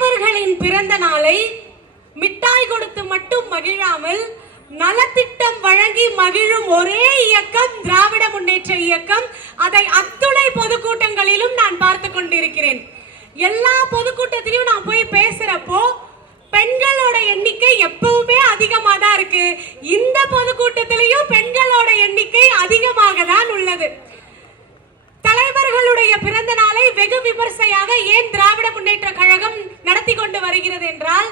தலைவர்களின் பிறந்த நாளை மிட்டாய் கொடுத்து மட்டும் மகிழாமல் நலத்திட்டம் வழங்கி மகிழும் ஒரே இயக்கம் திராவிட முன்னேற்ற இயக்கம். அதை அத்துணை பொதுக்கூட்டங்களிலும் நான் பார்த்து கொண்டிருக்கிறேன். எல்லா பொதுக்கூட்டத்திலும் நான் போய் பேசுறப்போ பெண்களோட எண்ணிக்கை எப்பவுமே அதிகமா தான் இருக்கு. இந்த பொதுக்கூட்டத்திலையும் பெண்களோட எண்ணிக்கை அதிகமாக தான் உள்ளது. தலைவர்களுடைய பிறந்த நாளை வெகு விமர்சையாக ஏன் திராவிட முன்னேற்ற கழகம் நடத்தி கொண்டு வருகிறது என்றால்,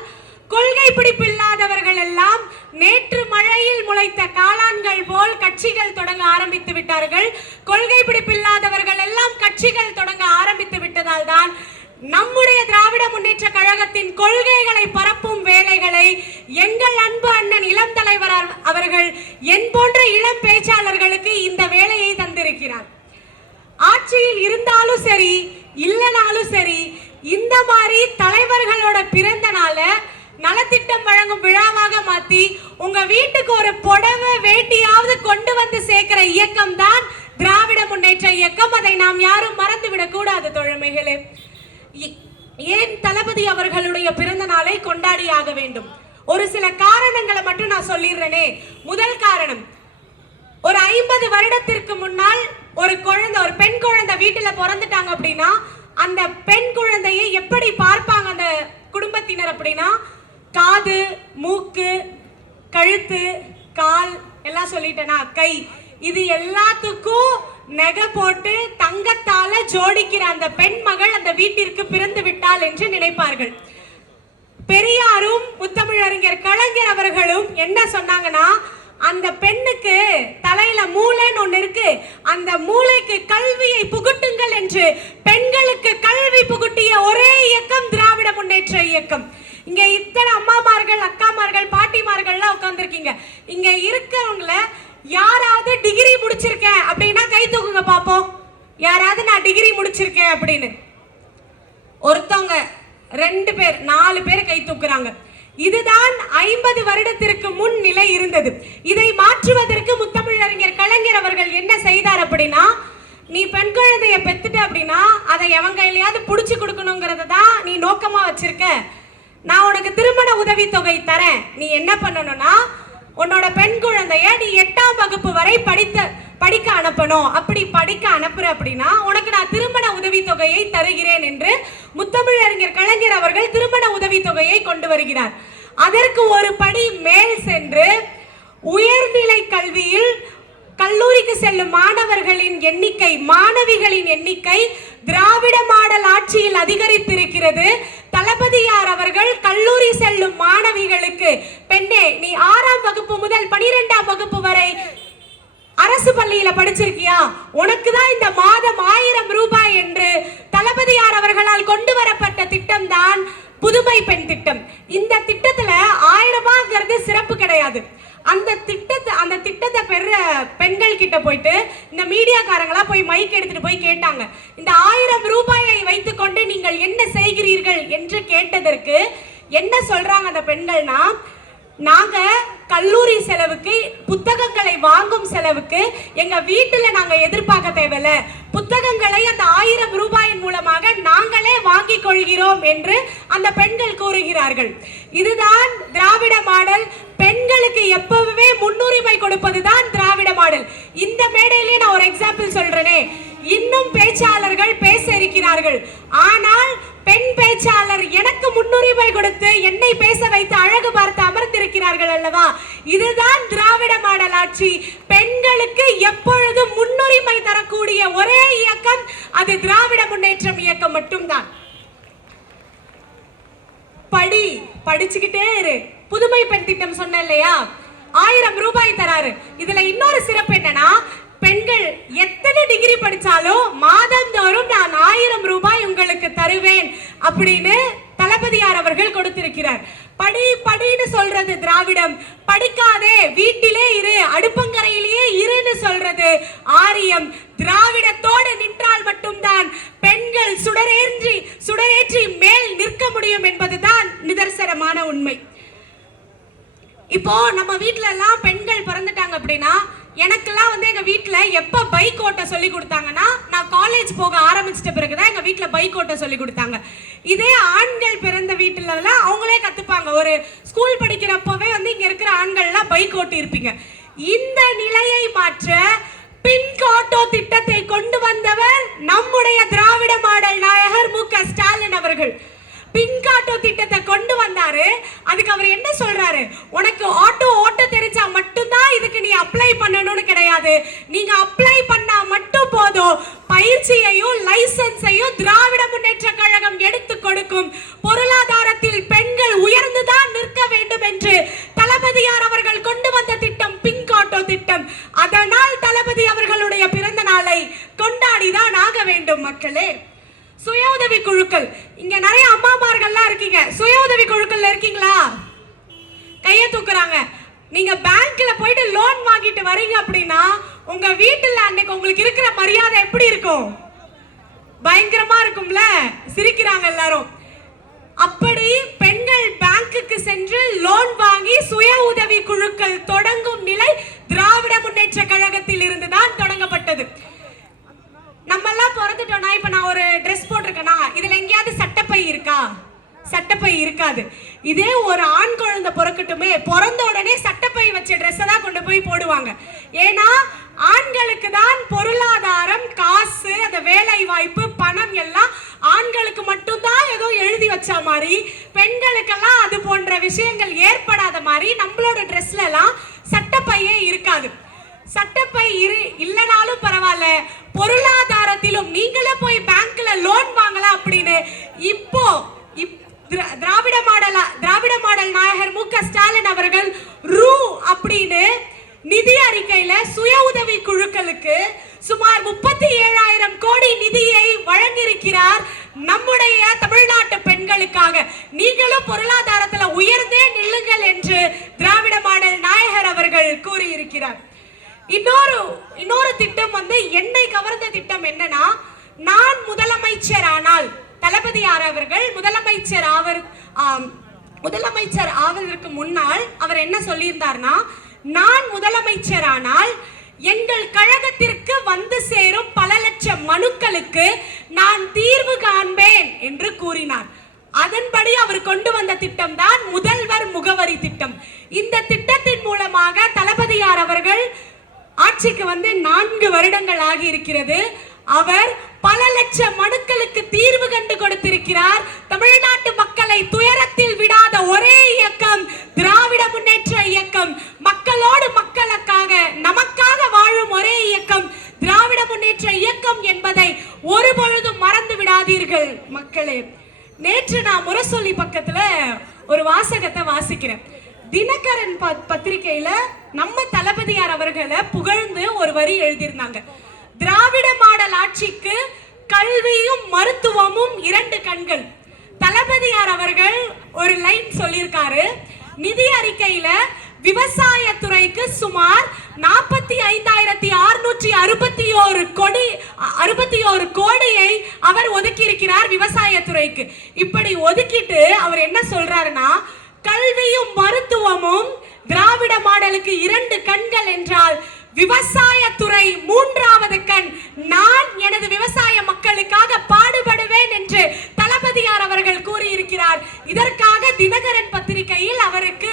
கொள்கை பிடிப்பில்லாதவர்கள் எல்லாம் நேற்று மழையில் முளைத்த காளான்கள் போல் கட்சிகள் தொடங்க ஆரம்பித்து விட்டார்கள். கொள்கை பிடிப்பில்லாதவர்கள் எல்லாம் கட்சிகள் தொடங்க ஆரம்பித்து விட்டதால் தான் நம்முடைய திராவிட முன்னேற்ற கழகத்தின் கொள்கைகளை பரப்பும் வேலைகளை எங்கள் அன்பு அண்ணன் இளம் தலைவர் அவர்கள் என் போன்ற இளம் பேச்சாளர்களுக்கு இந்த வேலையை தந்திருக்கிறார். ஆட்சியில் இருந்தாலும் சரி இல்லனாலும் சரி, இந்த மாதிரி தலைவர்களோட பிறந்த நாள நலத்திட்டம் வழங்கும் விழாவாக மாத்தி உங்க வீட்டுக்கு ஒரு புடவை வேட்டியாவது கொண்டு வந்து சேர்க்கிற இயக்கம் தான் திராவிட முன்னேற்ற இயக்கம். அதை நாம் யாரும் மறந்துவிடக் கூடாது தோழமைகளே. ஏன் தளபதி அவர்களுடைய பிறந்த நாளை கொண்டாடி ஆக வேண்டும்? ஒரு சில காரணங்களை மட்டும் நான் சொல்லிடுறேனே. முதல் காரணம், ஒரு 50 வருடத்திற்கு முன்னால் ஒரு பெண் குழந்தை வீட்டுல பிறந்துட்டாங்க அப்படின்னா அந்த பெண் குழந்தையை எப்படி பார்ப்பாங்க அந்த குடும்பத்தினர் அப்படின்னா, காது, மூக்கு, கழுத்து, கால் எல்லாம் சொல்லிட்டேனா, கை, இது எல்லாத்துக்கும் நகை போட்டு தங்கத்தால ஜோடிக்கிற அந்த பெண் மகள் அந்த வீட்டிற்கு பிறந்து விட்டாள் என்று நினைப்பார்கள். பெரியாரும் முத்தமிழறிஞர் கலைஞர் அவர்களும் என்ன சொன்னாங்கன்னா, அந்த பெண்ணுக்கு தலையில மூளைன்னு ஒண்ணு இருக்கு, அந்த மூளைக்கு கல்வியை புகுட்டுங்கள் என்று பெண்களுக்கு கல்வி புகுட்டிய ஒரே இயக்கம் திராவிட முன்னேற்ற இயக்கம். இங்க இத்தனை அம்மாமார்கள், அக்காமார்கள், பாட்டிமார்கள்லாம் உட்கார்ந்துருக்கீங்க. இங்க இருக்கவங்கள யாராவது டிகிரி முடிச்சிருக்கேன் அப்படின்னா கை தூக்குங்க பாப்போம். யாராவது நான் டிகிரி முடிச்சிருக்கேன் அப்படின்னு ஒருத்தவங்க, 2 பேர், 4 பேர் கை தூக்குறாங்க. இதுதான் 50 வருடத்திற்கு முன் நிலை இருந்தது. இதை மாற்றுவதற்கு முத்தமிழறிஞர் கலைஞர் அவர்கள் என்ன செய்தார் அப்படின்னா, நீ பெண் குழந்தைய பெத்துட்ட அப்படின்னா அதை எவன் கையிலையாவது புடிச்சு கொடுக்கணுங்கிறத தான் நீ நோக்கமா வச்சிருக்க. நான் உனக்கு திருமண உதவி தொகை தரேன். நீ என்ன பண்ணணும்னா, உன்னோட பெண் குழந்தைய நீ 8ஆம் வகுப்பு வரை படிக்க அனுப்பணும். அப்படி படிக்க அனுப்புற அப்படின்னா உனக்கு நான் திருமண உதவி தொகையை தருகிறேன் என்று முத்தமிழறிஞர் கலைஞர் அவர்கள் திருமண உதவி தொகையை கொண்டு வருகிறார். அதற்கு ஒரு படி மேல் சென்று உயர்நிலை கல்வியில் கல்லூரிக்கு செல்லும் மாணவர்களின் எண்ணிக்கை, மாணவிகளின் எண்ணிக்கை திராவிட மாடல் ஆட்சியில் அதிகரித்திருக்கிறது. தளபதியார் அவர்கள் கல்லூரி செல்லும் மாணவிகளுக்கு, பெண்ணே நீ 6ஆம் வகுப்பு முதல் 12ஆம் வகுப்பு வரை அரசு பள்ளியில படிச்சிருக்கியா, உனக்கு தான் இந்த மாதம் 1000 ரூபாய் என்று தளபதியார் அவர்களால் கொண்டு வரப்பட்ட திட்டம் தான் புதுமை பெண் திட்டம். இந்த திட்டத்துல 1000 ரூபாய்ங்கிறது சிறப்பு கிடையாது. அந்த திட்டத்தை பெற பெண்கள் கிட்ட போயிட்டு இந்த மீடியாக்காரங்களா போய் மைக் எடுத்துட்டு போய் கேட்டாங்க, இந்த 1000 ரூபாயை வைத்துக்கொண்டு நீங்கள் என்ன செய்கிறீர்கள் என்று கேட்டதற்கு என்ன சொல்றாங்க அந்த பெண்கள்னா, நாங்க கல்லூரி செலவுக்கு, புத்தகங்களை வாங்கும் செலவுக்கு எங்க வீட்டுல நாங்க எதிர்பார்க்க தேவையில்ல, புத்தகங்களை அந்த 1000 ரூபாயின் மூலமாக நாங்களே வாங்கிக் கொள்கிறோம் என்று அந்த பெண்கள் கூறுகிறார்கள். இதுதான் திராவிட மாடல். பெண்களுக்கு எப்பவுமே முன்னுரிமை கொடுப்பதுதான் திராவிட மாடல். இந்த மேடையிலே நான் ஒரு எக்ஸாம்பிள் சொல்றேனே, இன்னும் பேச்சாளர்கள் பேச இருக்கிறார்கள். ஆனால் பெண் பேச்சாளர் எனக்கு முன்னுரிமை கொடுத்து என்னை பேச வைத்து அழகு பார்த்து அமர்ந்திருக்கிறார்கள் அல்லவா? இதுதான் திராவிட மாடல் ஆட்சி. பெண்களுக்கு எப்பொழுது முன்னுரிமை தரக்கூடிய ஒரே இயக்கம் அது திராவிட முன்னேற்றம் இயக்கம் மட்டும்தான். படிச்சுக்கிட்டே இரு. புதுமை பெண் திட்டம் சொன்ன இல்லையா, 1000 ரூபாய் தராரு. இதுல இன்னொரு சிறப்பு என்னன்னா, பெண்கள் எத்தனை டிகிரி படிச்சாலும் மாதந்தோறும் நான் 1000 ரூபாய் உங்களுக்கு தருவேன் அப்படின்னு தளபதியார் அவர்கள் கொடுத்திருக்கிறார். படின்னு சொல்றது திராவிடம், படிக்காதே வீட்டிலே இரு, அடுப்பங்கரையிலேயே இருன்னு சொல்றது ஆரியம். திராவிடத்தோடு நின்றால் மட்டும்தான் பெண்கள் சுடரேற்றி மேல் நிற்க முடியும் என்பதுதான் நிதர்சனமான உண்மை. இப்போ நம்ம வீட்டுல எல்லாம் பெண்கள் பிறந்துட்டாங்க அப்படின்னா எனக்கெல்லாம் வந்து எங்க வீட்ல எப்ப பைக் ஓட்ட சொல்லி கொடுத்தாங்கன்னா, நான் காலேஜ் போக ஆரம்பிச்சிட்ட பிறகுதான் எங்க வீட்ல பைக் ஓட்ட சொல்லி கொடுத்தாங்க. இதே ஆண்கள் பிறந்த வீட்டுல அவங்களே கத்துப்பாங்க. ஒரு ஸ்கூல் படிக்கிறப்பவே வந்து இங்க இருக்கிற ஆண்கள்லாம் பைக் ஓட்டி இருப்பீங்க. இந்த நிலையை மாற்ற பிங்க் ஆட்டோ திட்டத்தை கொண்டு வந்தவர் நம்முடைய திராவிட மாடல் நாயகர் மு.க. ஸ்டாலின் அவர்கள். பிங்க் ஆட்டோ திட்டத்தை கொண்டு வந்தாரு. அதுக்கு அவர் என்ன சொல்றாரு, உனக்கு ஆட்டோ ஓட்ட தெரிஞ்சா மட்டும்தான் இதுக்கு நீ அப்ளை பண்ணணும்னு கிடையாது. நீங்க அப்ளை பண்ணா மட்டும் போதும், பயிற்சியையும் லைசன்ஸையும் திராவிட முன்னேற்ற கழகம் எடுத்து கொடுக்கும். பொருளாதாரத்தில் பெண்கள் உயர்ந்துதான் நிற்க வேண்டும் என்று தளபதியார் அவர்கள் கொண்டு வந்த திட்டம் பிங்க் ஆட்டோ திட்டம். அதனால் தளபதி அவர்களுடைய பிறந்த நாளை கொண்டாடிதான் ஆக வேண்டும். மக்களே, சுய உதவி குழுக்கள், இங்க நிறைய அம்மாமார்கள்லாம் இருக்கீங்க. சுய உதவி குழுக்கள்ல இருக்கீங்களா? கைய தூக்குறாங்க. நீங்க பேங்க்ல போயிட்டு லோன் வாங்கிட்டு வரீங்க அப்படின்னா உங்க வீட்டுல அன்னைக்கு உங்களுக்கு இருக்கிற மரியாதை எப்படி இருக்கும்? பயங்கரமா இருக்கும்ல. சிரிக்கிறாங்க எல்லாரும். அப்படி பெண்கள் பேங்குக்கு சென்று லோன் வாங்கி சுய உதவி குழுக்கள் தொடங்கும் நிலை திராவிட முன்னேற்ற கழகத்தில் இருந்துதான் தொடங்கப்பட்டது. நம்ம எல்லாம் பிறந்துட்டோம்னா, இப்ப நான் ஒரு ட்ரெஸ் போட்டிருக்கேனா, இதுல எங்கேயாவது சட்டப்பை இருக்கா? சட்டப்பை இருக்காது. இதே ஒரு ஆண் குழந்தை பிறக்கட்டுமே, பிறந்த உடனே சட்டப்பை வச்ச ட்ரெஸ் தான் கொண்டு போய் போடுவாங்க. ஏன்னா ஆண்களுக்கு தான் பொருளாதாரம், காசு, அந்த வேலை வாய்ப்பு, பணம் எல்லாம் ஆண்களுக்கு மட்டும்தான் ஏதோ எழுதி வச்ச மாதிரி, பெண்களுக்கெல்லாம் அது போன்ற விஷயங்கள் ஏற்படாத மாதிரி நம்மளோட ட்ரெஸ்ல எல்லாம் சட்டப்பையே இருக்காது. சட்டப்பை இல்லனாலும் பரவாயில்ல, பொருளாதாரத்திலும் நீங்களே போய் பேங்க்ல லோன் வாங்கலாம் அப்படின்னு இப்போ திராவிட மாடல் நாயகர் மு.க. ஸ்டாலின் அவர்கள் அப்படின்னு நிதி அறிக்கையில சுய உதவி குழுக்களுக்கு சுமார் 37,000 கோடி நிதியை வழங்கியிருக்கிறார் நம்முடைய தமிழ்நாட்டு பெண்களுக்காக. நீங்களும் பொருளாதாரத்துல உயர்ந்தே நில்லுங்கள் என்று திராவிட மாடல் நாயகர் அவர்கள் கூறியிருக்கிறார். இன்னொரு திட்டம் வந்து என்னை கவர்ந்த திட்டம் என்னன்னா, நான் முதலமைச்சர் ஆனால் தளபதியார் அவர்கள் முதலமைச்சர் ஆவதற்கு முன்னால் அவர் என்ன சொல்லியிருந்தார்னா, நான் முதலமைச்சர் ஆனால் எங்கள் கழகத்திற்கு வந்து சேரும் பல லட்சம் மனுக்களுக்கு நான் தீர்வு காண்பேன் என்று கூறினார். அதன்படி அவர் கொண்டு வந்த திட்டம் தான் முதல்வர் முகவரி திட்டம். இந்த திட்டத்தின் மூலமாக தளபதியார் அவர்கள் ஆட்சிக்கு வந்து 4 வருடங்கள் ஆகி இருக்கிறது. அவர் பல லட்சம் மனுக்களுக்கு தீர்வு கண்டு கொடுத்திருக்கிறார். தமிழ்நாட்டு மக்களை துயரத்தில் விடாத ஒரே இயக்கம் திராவிட முன்னேற்ற இயக்கம். மக்களோடு மக்களுக்காக நமக்காக வாழும் ஒரே இயக்கம் திராவிட முன்னேற்ற இயக்கம் என்பதை ஒருபொழுதும் மறந்து விடாதீர்கள் மக்களே. நேற்று நான் முரசொலி பக்கத்துல ஒரு வாசகத்தை வாசிக்கிறேன். தினகரன் பத்திரிகையில நம்ம தளபதியார் அவர்களை புகழ்ந்து ஒரு வரி எழுதியிருந்தாங்க. திராவிட மாடல் ஆட்சிக்கு கல்வியும் மருத்துவமும் 2 கண்கள். தளபதியார் அவர்கள் ஒரு லைன் சொல்லியிருக்காரு. நிதி அறிக்கையில விவசாயத்துறைக்கு சுமார் 45,661 கோடியை அவர் ஒதுக்கி இருக்கிறார் விவசாயத்துறைக்கு. இப்படி ஒதுக்கிட்டு அவர் என்ன சொல்றாருன்னா, கல்வியும் மருத்துவமும் திராவிட மாடலுக்கு 2 கண்கள் என்றால் விவசாயத்துறை 3வது கண். நான் எனது விவசாய மக்களுக்காக பாடுபடுவேன் என்று தளபதியார் அவர்கள் கூறியிருக்கிறார். இதற்காக தினகரன் பத்திரிகையில் அவருக்கு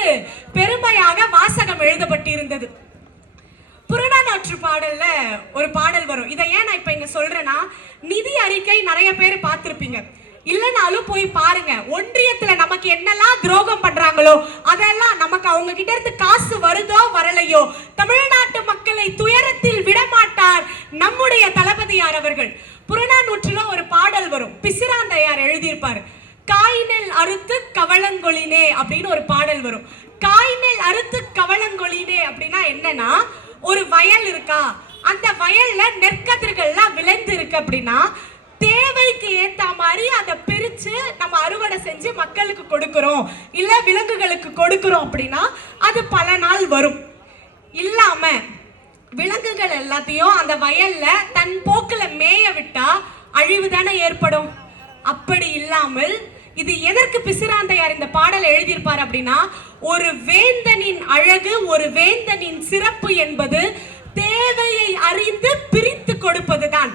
பெருமையாக வாசகம் எழுதப்பட்டிருந்தது. புறநானூற்று பாடல்ல ஒரு பாடல் வரும். இதை ஏன் நான் இப்ப இங்க சொல்றேன்னா, நிதி அறிக்கை நிறைய பேர் பார்த்திருப்பீங்க. இல்லனாலும் போய் பாருங்க. ஒன்றியத்துல நமக்கு என்னெல்லாம் துரோகம் பண்றாங்களோ அதெல்லாம் நமக்கு அவங்க கிட்ட இருந்து காசு வருதோ வரலையோ தமிழ்நாட்டு மக்களை துயரத்தில் விடமாட்டார் நம்முடைய தளபதியார் அவர்கள். புறநானூற்றுல ஒரு பாடல் வரும். பிசிராந்தையார் எழுதியிருப்பாரு. காய்நெல் அறுத்து கவளங்கொளினே அப்படின்னு ஒரு பாடல் வரும். காய்நெல் அறுத்து கவளங்கொளினே அப்படின்னா என்னன்னா, ஒரு வயல் இருக்கா, அந்த வயல்ல நெற்கதிர்கள்லாம் விளைந்து இருக்கு அப்படின்னா தேவைக்கு ஏத்த மாதிரி அதை பிரிச்சு நம்ம அறுவடை செஞ்சு மக்களுக்கு கொடுக்கிறோம், இல்ல விலங்குகளுக்கு கொடுக்கிறோம் அப்படின்னா அது பல நாள் வரும். இல்லாம விலங்குகள் எல்லாத்தையும் அந்த வயல்ல தன் போக்குல மேய விட்டா அழிவு தானே ஏற்படும். அப்படி இல்லாமல் இது எதற்கு பிசிராந்தையார் இந்த பாடல் எழுதியிருப்பார் அப்படின்னா, ஒரு வேந்தனின் அழகு, ஒரு வேந்தனின் சிறப்பு என்பது தேவையை அறிந்து பிரித்து கொடுப்பதுதான்.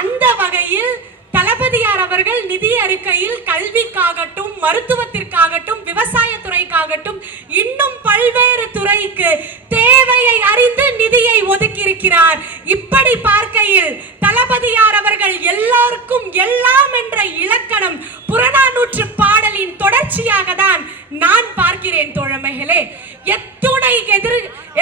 அந்த வகையில் தளபதியார் அவர்கள் நிதி அறிக்கையில் கல்விக்காகட்டும், மருத்துவத்திற்காகட்டும், விவசாயத்துறைக்காகட்டும், இன்னும் பல்வேறு துறைக்கு தேவையை அறிந்து நிதியை ஒதுக்கி இருக்கிறார். இப்படி பார்க்கையில் தளபதியார் அவர்கள் எல்லாருக்கும் எல்லாம் என்ற இலக்கணம் புறநானூற்று பாடலின் தொடர்ச்சியாக தான் நான் பார்க்கிறேன் தோழமைகளே.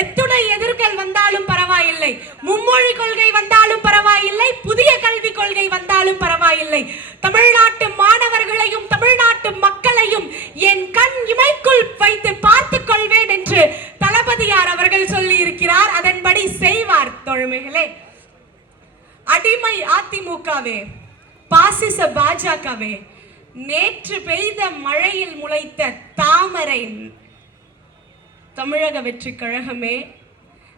எத்துணை எதிர்கள் வந்தாலும் பரவாயில்லை, மும்மொழி கொள்கை வந்தாலும் பரவாயில்லை, புதிய கல்விக் கொள்கை வந்தாலும் பரவாயில்லை, தமிழ்நாட்டு மாணவர்களையும் தமிழ்நாட்டு மக்களையும் என் கண் இமைக்குள் வைத்து பார்த்துக் கொள்வேன் என்று தளபதியார் அவர்கள் சொல்லி இருக்கிறார். அதன்படி செய்வார் தோழமைகளே. அடிமை அதிமுகவே, பாசிச பாஜகவே, நேற்று பெய்த மழையில் முளைத்த தாமரை தமிழக வெற்றி கழகமே,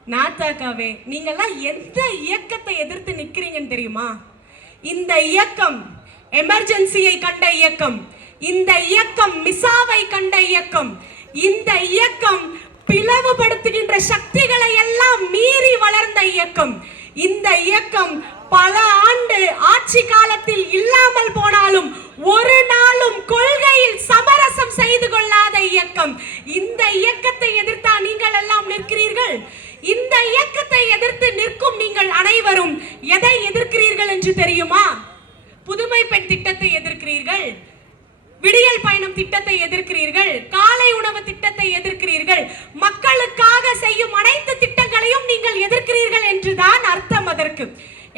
நாத்தாக்காவே, நீங்கெல்லாம் எந்த இயக்கத்தை எதிர்த்து நிக்கிறீங்கன்னு தெரியுமா? இந்த இயக்கம் எமர்ஜென்சியை கண்ட இயக்கம், இந்த இயக்கம் மிசாவை கண்ட இயக்கம், இந்த இயக்கம் பிளவுபடுத்துகின்ற சக்திகளை எல்லாம் மீறி வளர்ந்த இயக்கம். இந்த இயக்கம் பல ஆண்டு ஆட்சி காலத்தில் இல்லாமல் போனாலும் ஒரு நாளும் கொள்கையில் சமரசம் செய்து கொள்ளாத இயக்கம். இந்த இயக்கத்தை எதிர்த்தா நீங்கள் எல்லாம் நிற்கிறீர்கள். இந்த இயக்கத்தை எதிர்த்து நிற்கும் நீங்கள் அனைவரும் எதை எதிர்க்கிறீர்கள் என்று தெரியுமா? புதுமை பெண் திட்டத்தை எதிர்க்கிறீர்கள், விடியல் பயணம் திட்டத்தை எதிர்க்கிறீர்கள், காலை உணவு திட்டத்தை எதிர்க்கிறீர்கள், மக்களுக்காக செய்யும் அனைத்து திட்டங்களையும் நீங்கள் எதிர்க்கிறீர்கள் என்றுதான் அர்த்தம் அதற்கு.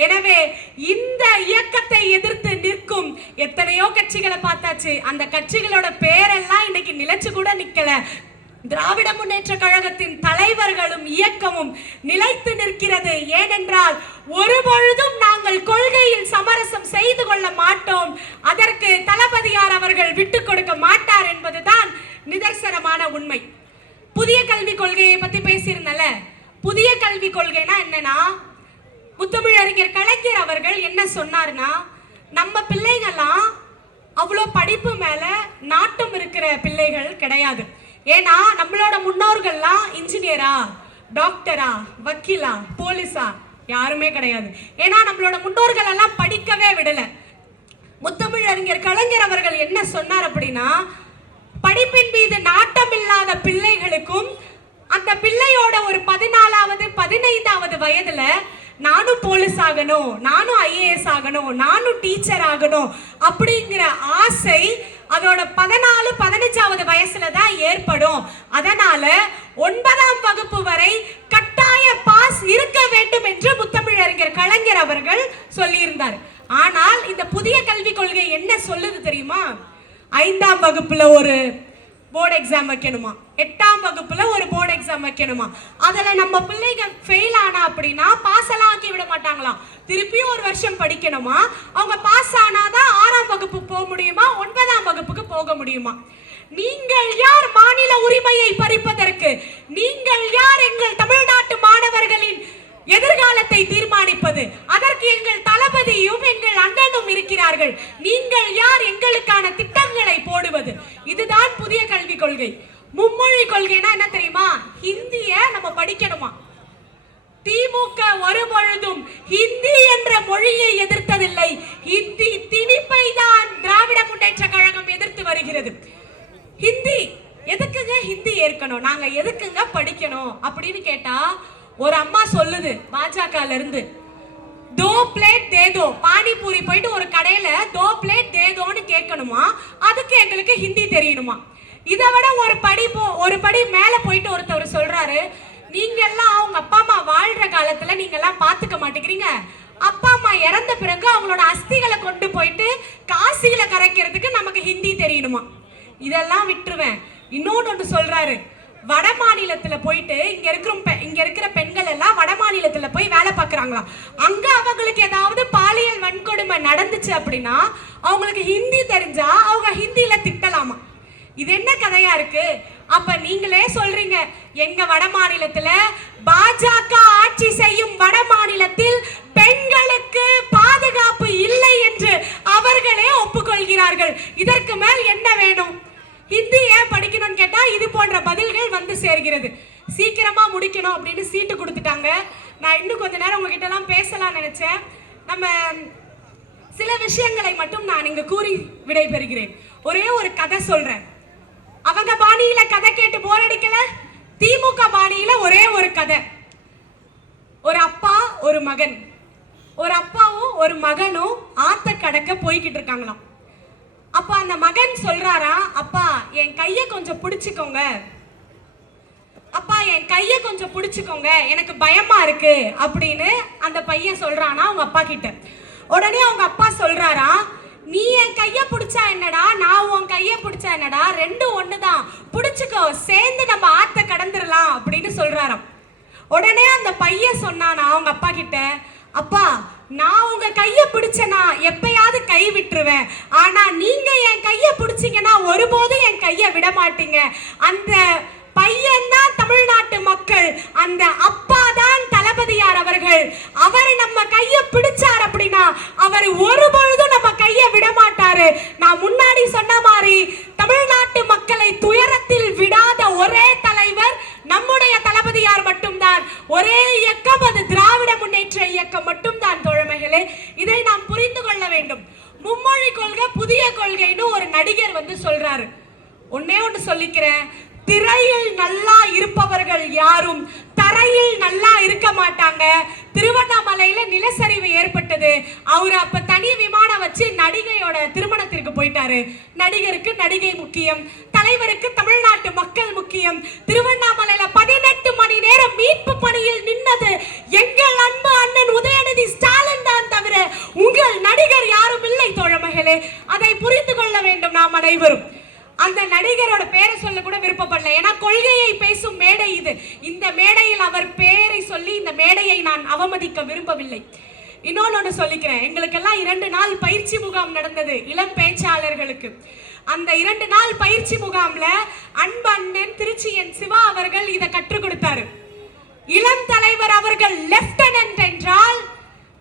எனவே இந்த இயக்கத்தை எதிர்த்து நிற்கும் எத்தனையோ கட்சிகளை பார்த்தாச்சு. அந்த கட்சிகளோட பேரெல்லாம் இன்னைக்கு நிலைச்சு கூட நிக்கல. திராவிட முன்னேற்ற கழகத்தின் தலைவர்களும் இயக்கமும் நிலைத்து நிற்கிறது. ஏனென்றால் ஒருபொழுதும் நாங்கள் கொள்கையில் சமரசம் செய்து கொள்ள மாட்டோம், அதற்கு தளபதியார் அவர்கள் விட்டுக் கொடுக்க மாட்டார் என்பதுதான் நிதர்சனமான உண்மை. புதிய கல்விக் கொள்கையை பத்தி பேசியிருந்தல, புதிய கல்விக் கொள்கைனா என்னன்னா, முத்தமிழறிஞர் கலைஞர் அவர்கள் என்ன சொன்னார்னா, நம்ம பிள்ளைகள்லாம் அவ்வளோ படிப்பு மேல நாட்டம் இருக்கிற பிள்ளைகள் கிடையாது. ஏன்னா நம்மளோட முன்னோர்கள்லாம் இன்ஜினியரா, டாக்டரா, வக்கீலா, போலீஸா யாருமே கிடையாது. ஏன்னா நம்மளோட முன்னோர்கள் எல்லாம் படிக்கவே விடல. முத்தமிழறிஞர் கலைஞர் அவர்கள் என்ன சொன்னார் அப்படின்னா, படிப்பின் மீது நாட்டம் இல்லாத பிள்ளைகளுக்கும் அந்த பிள்ளையோட ஒரு 14வது 15வது வயதுல நானும் போலீஸ் ஆகணும், நானும் IAS ஆகணும், நானும் டீச்சர் ஆகணும் அப்படிங்கிற ஆசை அதோட 14 15வது வயசுல தான் ஏற்படும். அதனால 9ஆம் வகுப்பு வரை கட்டாய பாஸ் இருக்க வேண்டும் என்று முத்தமிழறிஞர் கலைஞர் அவர்கள் சொல்லியிருந்தார். ஆனால் இந்த புதிய கல்விக் கொள்கை என்ன சொல்லுது தெரியுமா? 5ஆம் வகுப்புல ஒரு போர்டு எக்ஸாம் வைக்கணுமா, 8ஆம் வகுப்புல ஒரு போர்டு எக்ஸாம் வைக்கணுமா, அதுல நம்ம பிள்ளைங்க ஃபெயில் ஆனா அப்படின்னா பாஸ் எல்லாம் ஆக்கி விட மாட்டாங்களாம். திருப்பியும் ஒரு வருஷம் படிக்கணுமா, அவங்க பாஸ் ஆனாதான் 6ஆம் வகுப்பு போக முடியுமா, 9ஆம் வகுப்புக்கு போக முடியுமா. நீங்கள் யார் மாநில உரிமையை பறிப்பதற்கு? நீங்கள் யார் எங்கள் தமிழ்நாட்டு மாணவர்களின் எதிர்காலத்தை தீர்மானிப்பது? அதற்கு எங்கள் தளபதியும் எங்கள் அண்ணனும் இருக்கிறார்கள். நீங்கள் யார் எங்களுக்கான திட்டங்களை போடுவது? இதுதான் புதிய கல்விக் கொள்கை. மும்மொழி கொள்கைனா என்ன தெரியுமா? ஹிந்திய நம்ம படிக்கணுமா. திமுக ஒருபொழுதும் ஹிந்தி என்ற மொழியை எதிர்த்ததில்லை. ஹிந்தி திணிப்பை தான் திராவிட முன்னேற்ற கழகம் எதிர்த்து வருகிறது. ஹிந்தி எதுக்குங்க ஹிந்தி ஏற்கணும், நாங்க எதுக்குங்க படிக்கணும் அப்படின்னு கேட்டா ஒரு அம்மா சொல்லுது பாஜகல இருந்து, दो प्लेट दे दो, பானிபூரி போயிட்டு ஒரு கடையில दो प्लेट दे दोன்னு கேட்கணுமா, அதுக்கு எங்களுக்கு ஹிந்தி தெரியணுமா. இதை விட ஒரு படி மேல போயிட்டு ஒருத்தவர் சொல்றாரு, நீங்க எல்லாம் அவங்க அப்பா அம்மா வாழ்ற காலத்துல நீங்க எல்லாம் பாத்துக்க மாட்டேங்கிறீங்க, அப்பா அம்மா இறந்த பிறகு அவங்களோட அஸ்திகளை கொண்டு போயிட்டு காசியில கரைக்கிறதுக்கு நமக்கு ஹிந்தி தெரியணுமா. இதெல்லாம் விட்டுருவேன். இன்னொன்னு சொல்றாரு, வட மாநிலத்துல போயிட்டு இங்க இருக்கிற பெண்கள் எல்லாம் வட மாநிலத்துல போய் வேலை பார்க்கறாங்களா, அங்க அவங்களுக்கு ஏதாவது பாலியல் வன்கொடுமை நடந்துச்சு அப்படின்னா அவங்களுக்கு ஹிந்தி தெரிஞ்சா அவங்க ஹிந்தியில திட்டலாமா. இது என்ன கதையா இருக்கு? அப்ப நீங்களே சொல்றீங்க, எங்க வட மாநிலத்துல பாஜக ஆட்சி செய்யும் வட மாநிலத்தில் பெண்களுக்கு பாதுகாப்பு இல்லை என்று அவர்களே ஒப்புக்கொள்கிறார்கள். இதற்கு மேல் என்ன வேணும்? ஹிந்தி ஏன் படிக்கணும்னு கேட்டா இது போன்ற பதில்கள் வந்து சேர்கிறது. சீக்கிரமா முடிக்கணும் அப்படின்னு சீட்டு கொடுத்துட்டாங்க. நான் இன்னும் கொஞ்ச நேரம் உங்ககிட்ட எல்லாம் பேசலாம் நினைச்சேன். நம்ம சில விஷயங்களை மட்டும் நான் இங்க கூறி விடைபெறுகிறேன். ஒரே ஒரு கதை சொல்றேன். அவங்க பாணியில கதை கேட்டு போர் அடிக்கல, திமுக பாணியில ஒரே ஒரு கதை. ஒரு அப்பா ஒரு மகன், ஒரு அப்பாவும் ஒரு மகனும் ஆத்த கடக்க போய்கிட்டு இருக்காங்களாம். அப்ப அந்த மகன் சொல்றாரா, அப்பா என் கைய கொஞ்சம் பிடிச்சுக்கோங்க, அப்பா என் கைய கொஞ்சம் பிடிச்சுக்கோங்க, எனக்கு பயமா இருக்கு அப்படின்னு அந்த பையன் சொல்றானா அவங்க அப்பா கிட்ட. உடனே அவங்க அப்பா சொல்றாரா, நீ என் கைய பிடிச்சா என்னடா, நான் உன் கைய பிடிச்சா என்னடா, ரெண்டும் ஒண்ணுதான், பிடிச்சுக்கோ, சேர்ந்து நம்ம ஆத்த கடந்துடலாம் அப்படின்னு சொல்றாராம். உடனே அந்த பையன் சொன்னானா அவங்க அப்பா கிட்ட, அப்பா நான் உங்க கைய பிடிச்சனா எப்பயாவது கை விட்டுருவேன், ஆனா நீங்க என் கைய பிடிச்சீங்கன்னா ஒருபோதும் என் கைய விட மாட்டீங்க. அந்த பையன் தான் தமிழ்நாட்டு மக்கள், அந்த அப்பா தான் தளபதியார் அவர்கள். அவர் நம்ம கைய பிடிச்சார் அப்படின்னா அவர் ஒருபொழுதும் நம்ம கைய விட மாட்டாரு. நான் முன்னாடி சொன்ன மாதிரி தமிழ்நாட்டு மக்களை துயரத்தில் விடாத ஒரே தலைவர் நம்முடைய தளபதியார் மட்டும்தான். ஒரே இயக்கம், அது திராவிட முன்னேற்ற இயக்கம் மட்டும்தான் தோழமைகளே. இதை நாம் புரிந்து கொள்ள வேண்டும். மும்மொழி கொள்கை புதிய கொள்கைன்னு ஒரு நடிகர் வந்து சொல்றாரு. ஒன்னே ஒன்று சொல்லிக்கிறேன், திரையில் நல்லா இருப்பவர்கள் யாரும் தரையில் நல்லா இருக்க மாட்டாங்க. திருவண்ணாமலையில நிலச்சரிவு ஏற்பட்டது. அவர் அப்ப தனி விமானம் வச்சு நடிகையோட திருமணத்திற்கு போயிட்டாரு. நடிகருக்கு நடிகை முக்கியம், தலைவருக்கு தமிழ்நாட்டு மக்கள் முக்கியம். திருவண்ணாமலையில 18 மணி நேரம் மீட்பு பணியில் நின்னது எங்கள் அன்பு அண்ணன் உதயநிதி ஸ்டாலின் தான் தவிர உங்கள் நடிகர் யாரும் இல்லை தோழமைகளே. அதை புரிந்து கொள்ள வேண்டும் நாம் அனைவரும். அந்த நடிகரோட பேரை சொல்ல கூட விருப்பப்படல, ஏன்னா கொள்கையை பேசும் மேடை இது. இந்த மேடையில் அவர் பேரை சொல்லி இந்த மேடையை நான் அவமதிக்க விரும்பவில்லை. இன்னொன்னு சொல்லிக்கிறேன், எங்களுக்கெல்லாம் 2 நாள் பயிற்சி முகாம் நடந்தது இளம் பேச்சாளர்களுக்கு. அந்த 2 நாள் பயிற்சி முகாம்ல அன்பு அண்ணன் திருச்சியன் சிவா அவர்கள் இதை கற்றுக் கொடுத்தாரு. இளம் தலைவர் அவர்கள் லெப்டினன்ட் என்றால்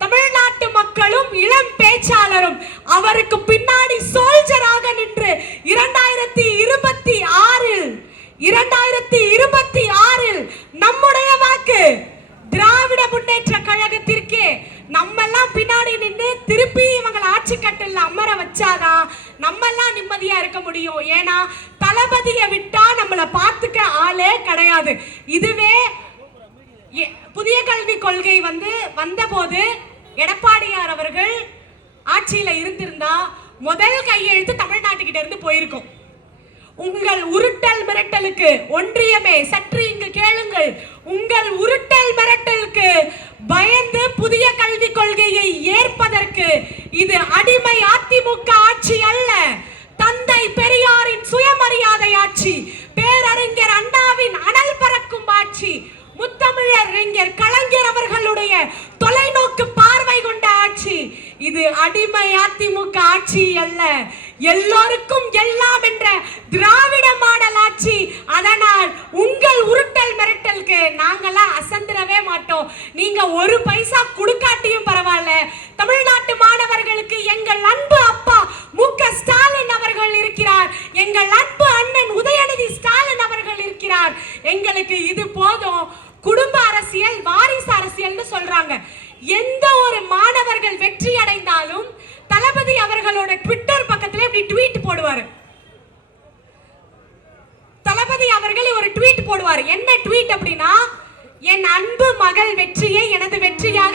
தமிழ்நாட்டு மக்களும் இளம் பேச்சாளரும் அவருக்கு பின்னாடி சோல்ஜராக நின்று 2026 நம்முடைய வாக்கு திராவிட முன்னேற்ற கழகத்திற்கு. நம்ம எல்லாம் பின்னாடி நின்று திருப்பி இவங்களை ஆட்சி கட்டில அமர வச்சாதான் நம்ம எல்லாம் நிம்மதியா இருக்க முடியும். ஏன்னா தளபதியை விட்டா நம்மளை பார்த்துக்க ஆளே கிடையாது. இதுவே புதிய கல்விக் கொள்கை வந்தபோது எடப்பாடியார் அவர்கள் ஆட்சியில இருந்திருந்தா முதல் கையெழுத்து தமிழ்நாட்டுக்கிட்ட இருந்து போயிருக்கும். உங்கள் உருட்டல் மிரட்டலுக்கு ஒன்றியமே சற்று இங்கு கேளுங்கள். உங்கள் உருட்டல் மிரட்டலுக்கு பயந்து புதிய கல்விக் கொள்கையை ஏற்பதற்கு இது அடிமை அதிமுக ஆட்சி அல்ல, தந்தை பெரியாரின் சுயமரியாதை ஆட்சி, பேரறிஞர் அண்ணாவின் அனல் பறக்கும் ஆட்சி, முத்தமிழறிஞர் கலைஞர் அவர்களுடைய தொலைநோக்கு பார்வை கொண்ட ஆட்சி. இது அடிமை அதிமுக ஆட்சி அல்ல, எல்லோருக்கும் எல்லாம் என்ற திராவிட மாடல் ஆட்சி. அதனால் உங்கள் உருட்டல் மிரட்டலுக்கு நாங்கெல்லாம் அசந்திரவே மாட்டோம். நீங்க ஒரு பைசா கொடுக்காட்டியும் பரவாயில்ல. தமிழ்நாட்டு மாணவர்களுக்கு எங்கள் அன்பு அப்பா மு.க. ஸ்டாலின் அவர்கள் இருக்கிறார், எங்கள் அன்பு அண்ணன் உதயநிதி ஸ்டாலின் அவர்கள் இருக்கிறார். எங்களுக்கு இது போதும். குடும்ப அரசியல், வாரிசு அரசியல்னு சொல்றாங்க. எந்த ஒரு மாணவர்கள் வெற்றி அடைந்தாலும் தளபதி அவர்களோட ட்விட்டர் பக்கத்துல இப்படி ட்வீட் போடுவாரு. தளபதி அவர்கள் ஒரு ட்வீட் போடுவார். என்ன ட்வீட் அப்படின்னா, என் அன்பு மகள் வெற்றியை எனது வெற்றியாக